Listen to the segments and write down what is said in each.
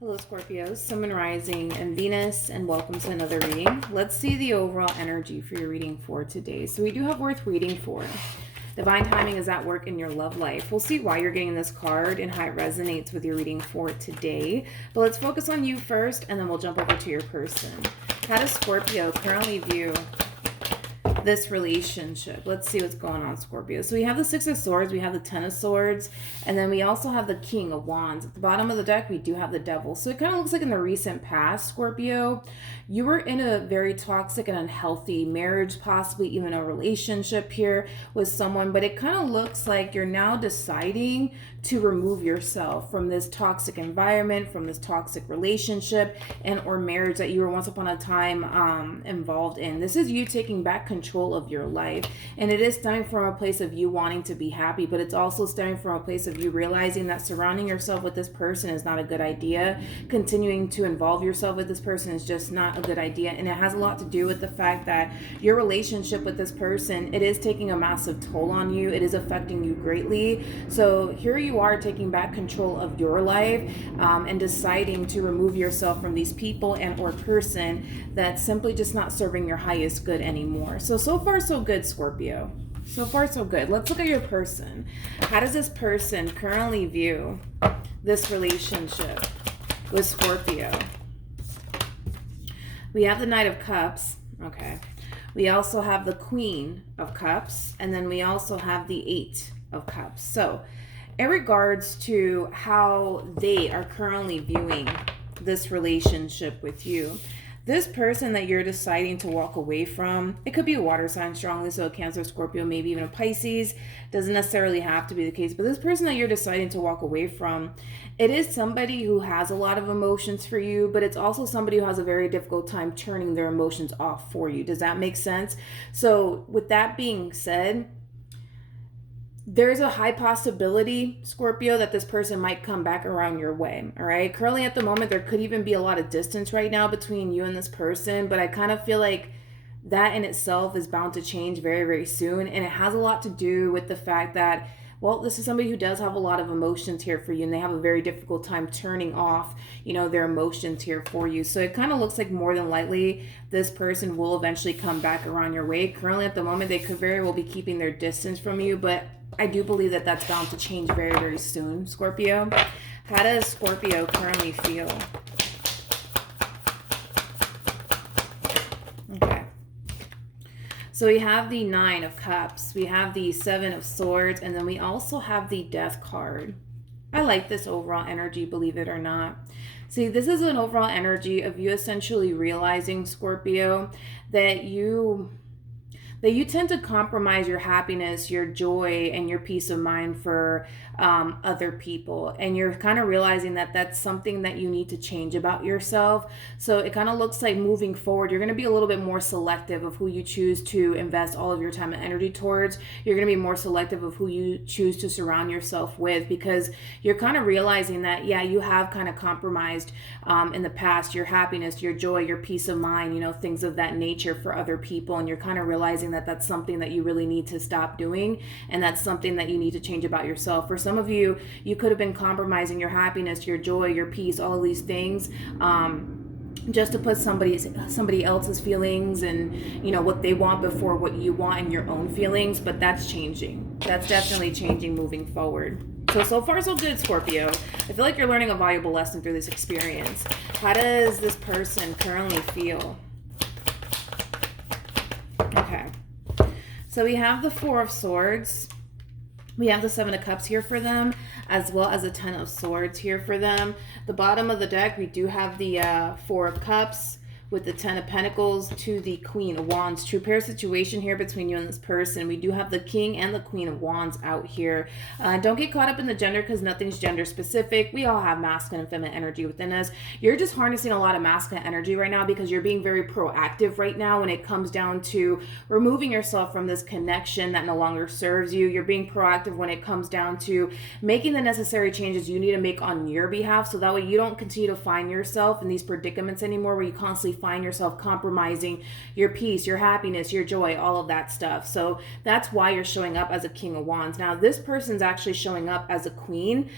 Hello Scorpios, Sun, Moon, Rising, and Venus, and welcome to another reading. Let's see the overall energy for your reading for today. So we do have worth reading for. Divine timing is at work in your love life. We'll see why you're getting this card and how it resonates with your reading for today. But let's focus on you first, and then we'll jump over to your person. How does Scorpio currently view this relationship? Let's see what's going on, Scorpio. So we have the Six of Swords, we have the Ten of Swords, and then we also have the King of Wands. At the bottom of the deck, we do have the Devil. So it kind of looks like in the recent past, Scorpio, you were in a very toxic and unhealthy marriage, possibly even a relationship here with someone, but it kind of looks like you're now deciding to remove yourself from this toxic environment, from this toxic relationship and or marriage that you were once upon a time involved in. This is you taking back control of your life, and it is stemming from a place of you wanting to be happy, but it's also stemming from a place of you realizing that surrounding yourself with this person is not a good idea. Continuing to involve yourself with this person is just not a good idea, and it has a lot to do with the fact that your relationship with this person, it is taking a massive toll on you. It is affecting you greatly. So here you are taking back control of your life and deciding to remove yourself from these people and or person that's simply just not serving your highest good anymore. So far so good, Scorpio. So far so good. Let's look at your person. How does this person currently view this relationship with Scorpio? We have the Knight of Cups. Okay. We also have the Queen of Cups, and then we also have the Eight of Cups. So in regards to how they are currently viewing this relationship with you, this person that you're deciding to walk away from, it could be a water sign strongly, so a Cancer, Scorpio, maybe even a Pisces. Doesn't necessarily have to be the case, but this person that you're deciding to walk away from, it is somebody who has a lot of emotions for you, but it's also somebody who has a very difficult time turning their emotions off for you. Does that make sense? So with that being said, there's a high possibility, Scorpio, that this person might come back around your way, all right? Currently at the moment, there could even be a lot of distance right now between you and this person, but I kind of feel like that in itself is bound to change very, very soon, and it has a lot to do with the fact that, well, this is somebody who does have a lot of emotions here for you, and they have a very difficult time turning off, their emotions here for you. So it kind of looks like more than likely this person will eventually come back around your way. Currently at the moment, they could very well be keeping their distance from you, but I do believe that that's bound to change very, very soon, Scorpio. How does Scorpio currently feel? Okay. So we have the Nine of Cups, we have the Seven of Swords, and then we also have the Death card. I like this overall energy, believe it or not. See, this is an overall energy of you essentially realizing, Scorpio, that you tend to compromise your happiness, your joy, and your peace of mind for other people. And you're kind of realizing that that's something that you need to change about yourself. So it kind of looks like moving forward, you're going to be a little bit more selective of who you choose to invest all of your time and energy towards. You're going to be more selective of who you choose to surround yourself with, because you're kind of realizing that, yeah, you have kind of compromised in the past your happiness, your joy, your peace of mind, things of that nature for other people. And you're kind of realizing that that's something that you really need to stop doing, and that's something that you need to change about yourself. For some of you, you could have been compromising your happiness, your joy, your peace, all of these things just to put somebody else's feelings and what they want before what you want and your own feelings. But that's changing. That's definitely changing moving forward. So far so good, Scorpio. I feel like you're learning a valuable lesson through this experience. How does this person currently feel? Okay. So we have the Four of Swords. We have the Seven of Cups here for them, as well as the Ten of Swords here for them. The bottom of the deck, we do have the Four of Cups with the Ten of Pentacles to the Queen of Wands. True pair situation here between you and this person. We do have the King and the Queen of Wands out here. Don't get caught up in the gender, because nothing's gender specific. We all have masculine and feminine energy within us. You're just harnessing a lot of masculine energy right now because you're being very proactive right now when it comes down to removing yourself from this connection that no longer serves you. You're being proactive when it comes down to making the necessary changes you need to make on your behalf, so that way you don't continue to find yourself in these predicaments anymore where you constantly find yourself compromising your peace, your happiness, your joy, all of that stuff. So that's why you're showing up as a King of Wands. Now, this person's actually showing up as a queen.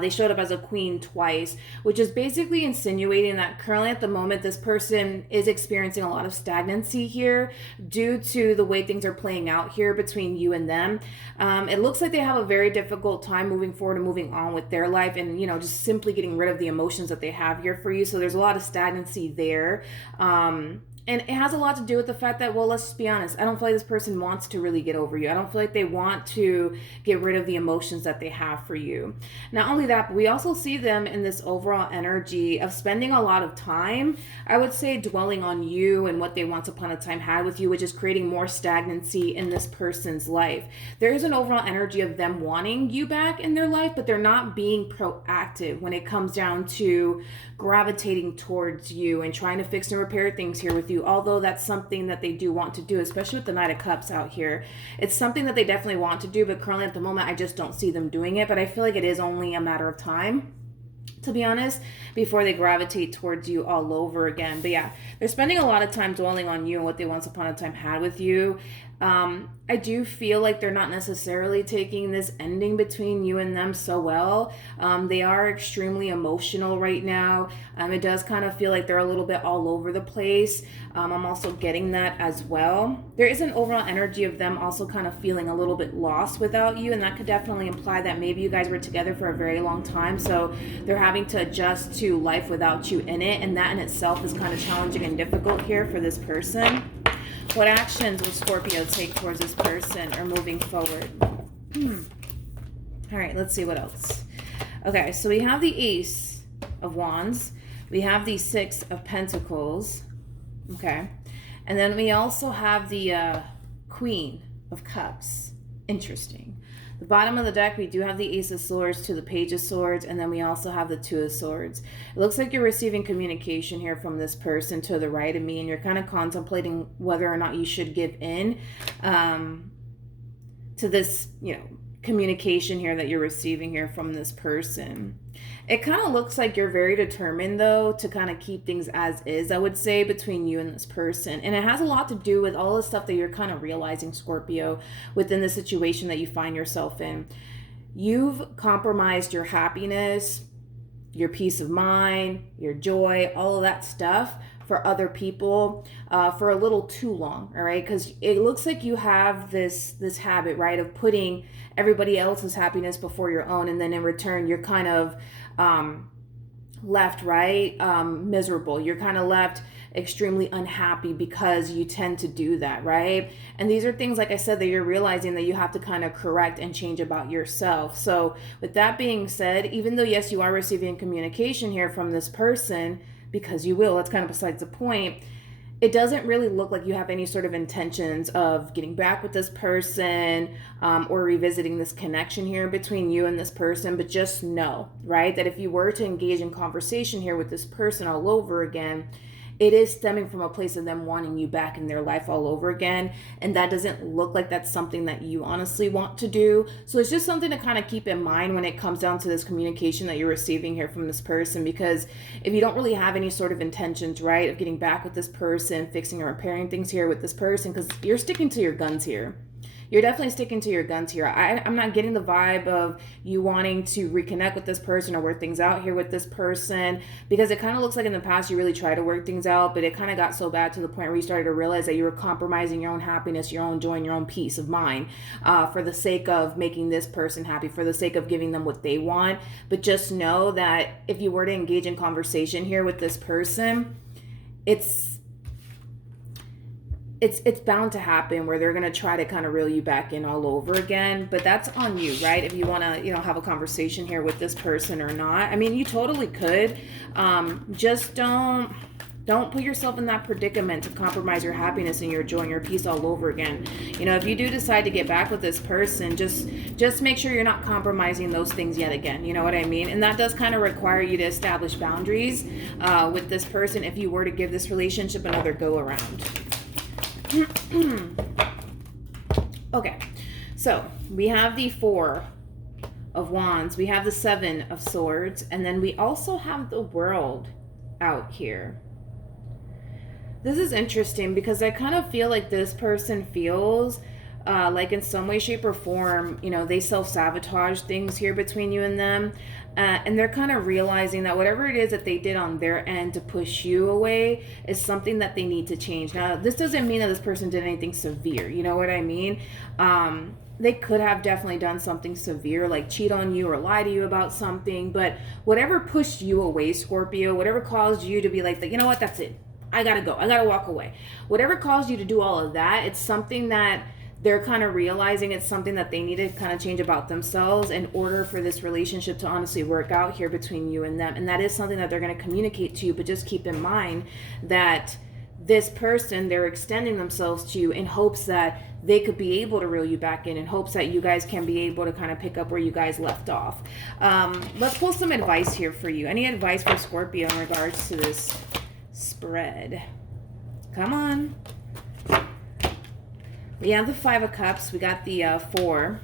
They showed up as a queen twice, which is basically insinuating that currently at the moment, this person is experiencing a lot of stagnancy here due to the way things are playing out here between you and them. It looks like they have a very difficult time moving forward and moving on with their life, and just simply getting rid of the emotions that they have here for you. So there's a lot of stagnancy there. And it has a lot to do with the fact that, well, let's just be honest, I don't feel like this person wants to really get over you. I don't feel like they want to get rid of the emotions that they have for you. Not only that, but we also see them in this overall energy of spending a lot of time, I would say, dwelling on you and what they once upon a time had with you, which is creating more stagnancy in this person's life. There is an overall energy of them wanting you back in their life, but they're not being proactive when it comes down to gravitating towards you and trying to fix and repair things here with you. Although that's something that they do want to do, especially with the Knight of Cups out here. It's something that they definitely want to do, but currently at the moment, I just don't see them doing it. But I feel like it is only a matter of time, to be honest, before they gravitate towards you all over again. But yeah, they're spending a lot of time dwelling on you and what they once upon a time had with you. I do feel like they're not necessarily taking this ending between you and them so well. They are extremely emotional right now. It does kind of feel like they're a little bit all over the place. I'm also getting that as well. There is an overall energy of them also kind of feeling a little bit lost without you, and that could definitely imply that maybe you guys were together for a very long time, so they're having to adjust to life without you in it, and that in itself is kind of challenging and difficult here for this person. What actions will Scorpio take towards this person or moving forward? All right, let's see what else. Okay, so we have the Ace of Wands. We have the Six of Pentacles. Okay. And then we also have the Queen of Cups. Interesting. The bottom of the deck, we do have the Ace of Swords to the Page of Swords, and then we also have the Two of Swords. It looks like you're receiving communication here from this person to the right of me, and you're kind of contemplating whether or not you should give in to this, communication here that you're receiving here from this person. It kind of looks like you're very determined, though, to kind of keep things as is, I would say, between you and this person. And it has a lot to do with all the stuff that you're kind of realizing, Scorpio, within the situation that you find yourself in. You've compromised your happiness, your peace of mind, your joy, all of that stuff for other people for a little too long, all right? Because it looks like you have this habit, right, of putting everybody else's happiness before your own, and then in return you're kind of left, right, miserable. You're kind of left extremely unhappy because you tend to do that, right? And these are things, like I said, that you're realizing that you have to kind of correct and change about yourself. So with that being said, even though, yes, you are receiving communication here from this person, because you will, that's kind of besides the point, it doesn't really look like you have any sort of intentions of getting back with this person or revisiting this connection here between you and this person. But just know, right, that if you were to engage in conversation here with this person all over again, it is stemming from a place of them wanting you back in their life all over again. And that doesn't look like that's something that you honestly want to do. So it's just something to kind of keep in mind when it comes down to this communication that you're receiving here from this person. Because if you don't really have any sort of intentions, right, of getting back with this person, fixing or repairing things here with this person, because you're sticking to your guns here. You're definitely sticking to your guns here. I'm not getting the vibe of you wanting to reconnect with this person or work things out here with this person, because it kind of looks like in the past you really tried to work things out, but it kind of got so bad to the point where you started to realize that you were compromising your own happiness, your own joy, and your own peace of mind for the sake of making this person happy, for the sake of giving them what they want. But just know that if you were to engage in conversation here with this person, it's bound to happen where they're going to try to kind of reel you back in all over again. But that's on you, right? If you want to, have a conversation here with this person or not. I mean, you totally could. Just don't put yourself in that predicament to compromise your happiness and your joy and your peace all over again. If you do decide to get back with this person, just make sure you're not compromising those things yet again. You know what I mean? And that does kind of require you to establish boundaries with this person if you were to give this relationship another go around. Okay, so we have the Four of Wands, we have the Seven of Swords, and then we also have the World out here. This is interesting because I kind of feel like this person feels like in some way, shape, or form, you know, they self-sabotage things here between you and them. And they're kind of realizing that whatever it is that they did on their end to push you away is something that they need to change. Now, this doesn't mean that this person did anything severe. You know what I mean? They could have definitely done something severe, like cheat on you or lie to you about something. But whatever pushed you away, Scorpio, whatever caused you to be like, you know what, that's it. I gotta go. I gotta walk away. Whatever caused you to do all of that, it's something that they're kind of realizing it's something that they need to kind of change about themselves in order for this relationship to honestly work out here between you and them. And that is something that they're going to communicate to you. But just keep in mind that this person, they're extending themselves to you in hopes that they could be able to reel you back in hopes that you guys can be able to kind of pick up where you guys left off. Let's pull some advice here for you. Any advice for Scorpio in regards to this spread? Come on. We have the 5 of Cups. We got the 4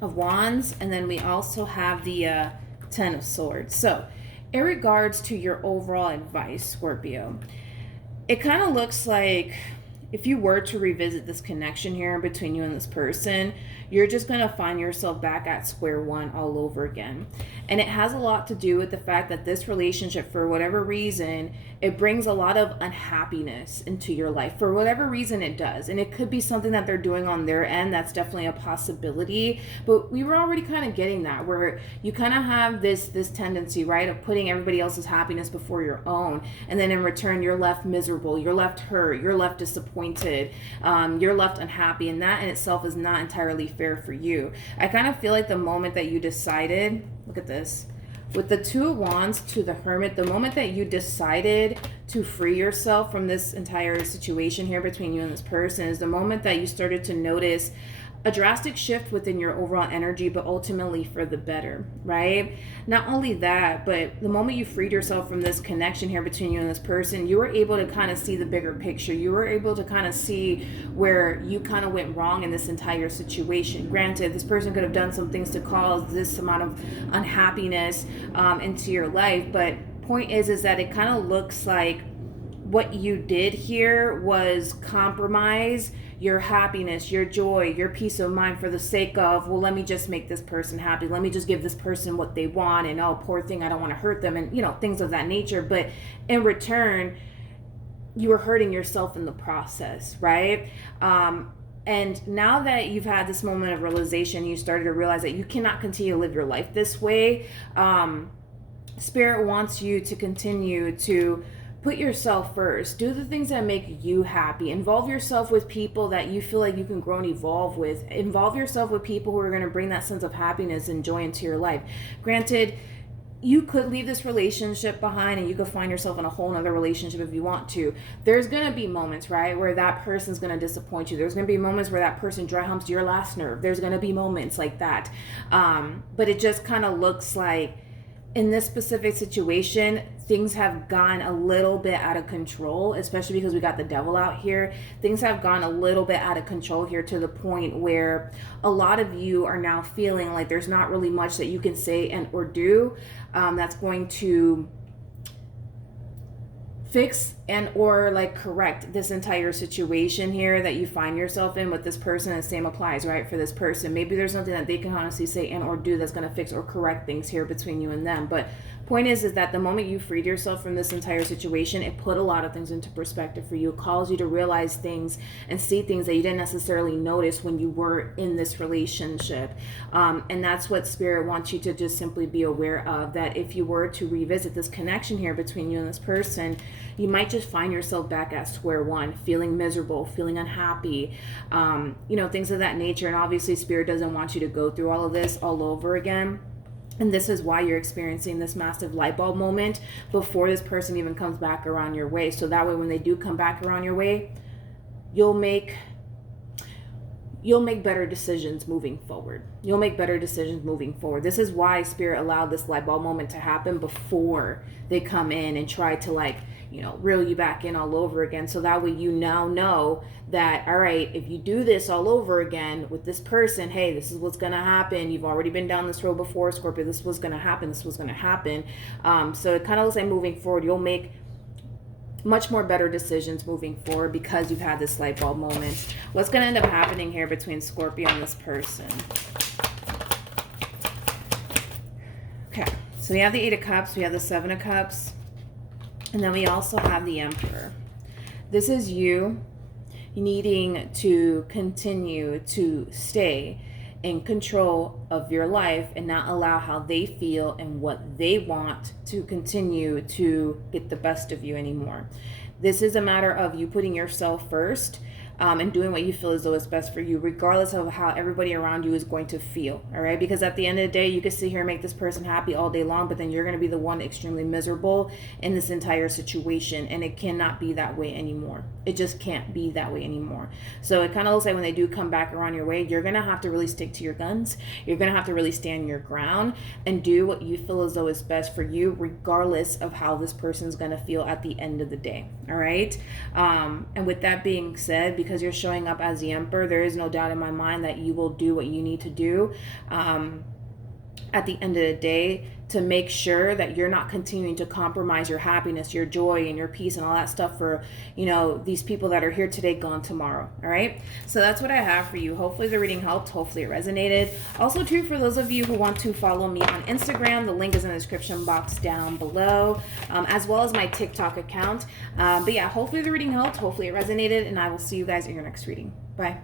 of Wands. And then we also have the 10 of Swords. So, in regards to your overall advice, Scorpio, it kind of looks like if you were to revisit this connection here between you and this person, you're just going to find yourself back at square one all over again. And it has a lot to do with the fact that this relationship, for whatever reason, it brings a lot of unhappiness into your life. For whatever reason it does. And it could be something that they're doing on their end. That's definitely a possibility. But we were already kind of getting that, where you kind of have this tendency, right, of putting everybody else's happiness before your own. And then in return, you're left miserable. You're left hurt. You're left disappointed. You're left unhappy. And that in itself is not entirely fair for you. I kind of feel like the moment that you decided, look at this, with the 2 of Wands to the Hermit, the moment that you decided to free yourself from this entire situation here between you and this person is the moment that you started to notice a drastic shift within your overall energy, but ultimately for the better, right? Not only that, but the moment you freed yourself from this connection here between you and this person, you were able to kind of see the bigger picture. You were able to kind of see where you kind of went wrong in this entire situation. Granted, this person could have done some things to cause this amount of unhappiness into your life, but point is that it kind of looks like what you did here was compromise your happiness, your joy, your peace of mind for the sake of, well, let me just make this person happy. Let me just give this person what they want. And, oh, poor thing, I don't want to hurt them. And, you know, things of that nature. But in return, you were hurting yourself in the process, right? And now that you've had this moment of realization, you started to realize that you cannot continue to live your life this way. Spirit wants you to continue to put yourself first. Do the things that make you happy. Involve yourself with people that you feel like you can grow and evolve with. Involve yourself with people who are going to bring that sense of happiness and joy into your life. Granted, you could leave this relationship behind and you could find yourself in a whole nother relationship if you want to. There's going to be moments, right, where that person's going to disappoint you. There's going to be moments where that person dry humps your last nerve. There's going to be moments like that. But it just kind of looks like in this specific situation, things have gone a little bit out of control, especially because we got the devil out here. Things have gone a little bit out of control here to the point where a lot of you are now feeling like there's not really much that you can say and or do that's going to fix and or like correct this entire situation here that you find yourself in with this person. And the same applies, right, for this person. Maybe there's nothing that they can honestly say and or do that's going to fix or correct things here between you and them. But point is that the moment you freed yourself from this entire situation, it put a lot of things into perspective for you. It calls you to realize things and see things that you didn't necessarily notice when you were in this relationship. And that's what Spirit wants you to just simply be aware of, that if you were to revisit this connection here between you and this person, you might just find yourself back at square one, feeling miserable, feeling unhappy, things of that nature. And obviously Spirit doesn't want you to go through all of this all over again. And this is why you're experiencing this massive light bulb moment before this person even comes back around your way. So that way, when they do come back around your way, you'll make better decisions moving forward. You'll make better decisions moving forward. This is why Spirit allowed this light bulb moment to happen before they come in and try to reel you back in all over again. So that way you now know that, all right, if you do this all over again with this person, hey, this is what's going to happen. You've already been down this road before, Scorpio. This was going to happen. This was going to happen. So it kind of looks like moving forward, you'll make much more better decisions moving forward because you've had this light bulb moment. What's going to end up happening here between Scorpio and this person? Okay, so we have the 8 of Cups, we have the 7 of Cups, and then we also have the Emperor. This is you needing to continue to stay in control of your life and not allow how they feel and what they want to continue to get the best of you anymore. This is a matter of you putting yourself first, and doing what you feel as though is best for you, regardless of how everybody around you is going to feel, all right? Because at the end of the day, you can sit here and make this person happy all day long, but then you're going to be the one extremely miserable in this entire situation, and it cannot be that way anymore. It just can't be that way anymore. So it kind of looks like when they do come back around your way, you're going to have to really stick to your guns. You're going to have to really stand your ground and do what you feel as though is best for you, regardless of how this person's going to feel at the end of the day, all right? And with that being said, because you're showing up as the Emperor, there is no doubt in my mind that you will do what you need to do at the end of the day to make sure that you're not continuing to compromise your happiness, your joy, and your peace and all that stuff for, you know, these people that are here today, gone tomorrow. All right. So that's what I have for you. Hopefully the reading helped. Hopefully it resonated. Also, too, for those of you who want to follow me on Instagram, the link is in the description box down below, as well as my TikTok account. But yeah, hopefully the reading helped. Hopefully it resonated, and I will see you guys in your next reading. Bye.